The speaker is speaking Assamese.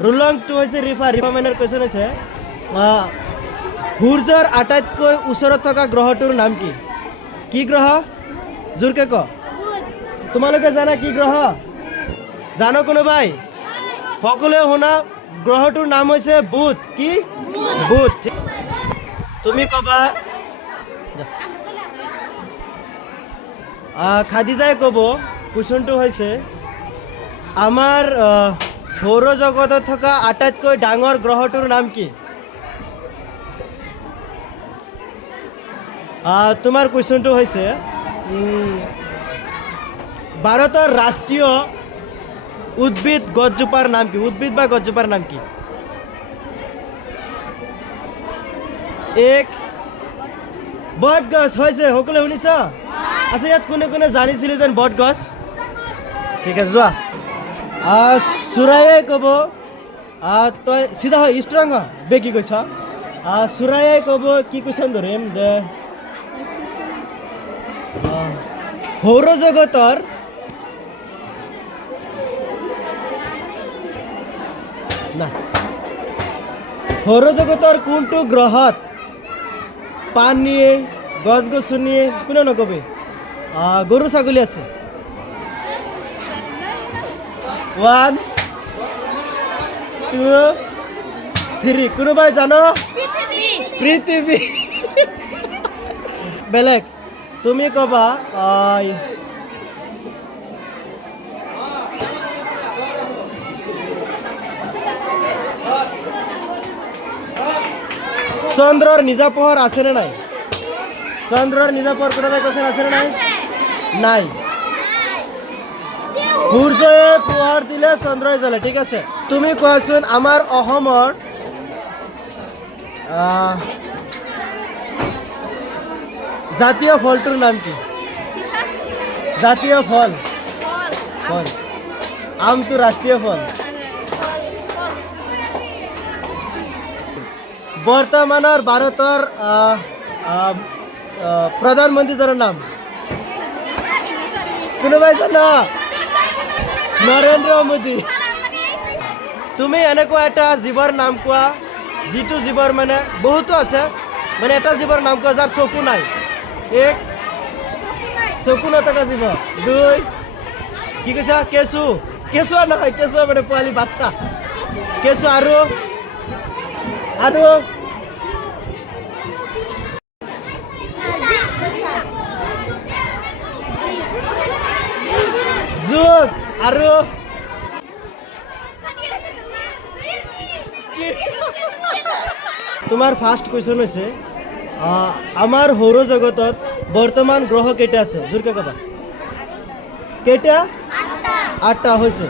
ৰুলংটো হৈছে ৰিফা মাইনাৰ কুৱেশ্যন হৈছে সূৰ্যৰ আটাইতকৈ ওচৰত থকা গ্ৰহটোৰ নাম কি? কি গ্ৰহ? জোৰকে ক। তোমালোকে জানা কি গ্ৰহ? জানো কোনোবাই? সকলোৱে শুনা, গ্ৰহটোৰ নাম হৈছে বুধ। কি? বুধ। তুমি কবা। খাদিজাই ক'ব কুৱেশ্যনটো হৈছে আমাৰ সৌৰজগতত থকা আটাইতকৈ ডাঙৰ গ্ৰহটোৰ নাম কি? তোমাৰ কুৱেশ্যনটো হৈছে ভাৰতৰ ৰাষ্ট্ৰীয় উদ্ভিদ গছজোপাৰ নাম কি? উদ্ভিদ বা গছজোপাৰ নাম কি? এক বট গছ হৈছে। সকলোৱে শুনিছ? আচ্ছা, ইয়াত কোনে কোনে জানিছিলে যেন বট গছ? ঠিক আছে, যোৱা। চুৰায়ে ক'ব তই চিধা হয় ষ্ট্ৰং হয় বেগি কৈছ। চুৰায়ে ক'ব কি কুৱেশ্যন ধৰিম যে সৌৰজগতৰ সৌৰজগতৰ কোনটো গ্ৰহত পানীয়ে গছ গছনিয়ে কোনে নকবি গৰু ছাগলী আছে? 1 2 3 কোনোবাই জানো? পৃথিৱী। বেলেগ তুমি কবা চন্দ্ৰৰ নিজা পোহৰ আছেনে নাই? চন্দ্ৰৰ নিজা পোহৰ কোনোবাই কৈছে আছেনে নাই? নাই। সূৰ্যয়ে পোহৰ দিলে চন্দ্ৰই জ্বলে। ঠিক আছে, তুমি কোৱাচোন আমাৰ অসমৰ জাতীয় ফলটোৰ নাম কি? জাতীয় ফল। ফল আমটো ৰাষ্ট্ৰীয় ফল। বৰ্তমানৰ ভাৰতৰ প্ৰধানমন্ত্ৰীজনৰ নাম কোনোবাই জানা? নৰেন্দ্ৰ মোদী। তুমি এনেকুৱা এটা জীৱৰ নাম কোৱা যিটো জীৱৰ মানে বহুতো আছে, মানে এটা জীৱৰ নাম কোৱা যাৰ চকু নাই। এক চকু নথকা জীৱ। 2 কি কৈছা? কেঁচু। কেঁচুৱা নহয়, কেঁচুৱা মানে পোৱালি বাচ্চা। কেঁচু আৰু আৰু যুগ আৰু তোমাৰ ফাৰ্ষ্ট কুৱেশ্যন হৈছে আমাৰ সৌৰজগতত বৰ্তমান গ্ৰহ কেইটা আছে? জোৰকে ক'বা। কেইটা? 8টা হৈছে।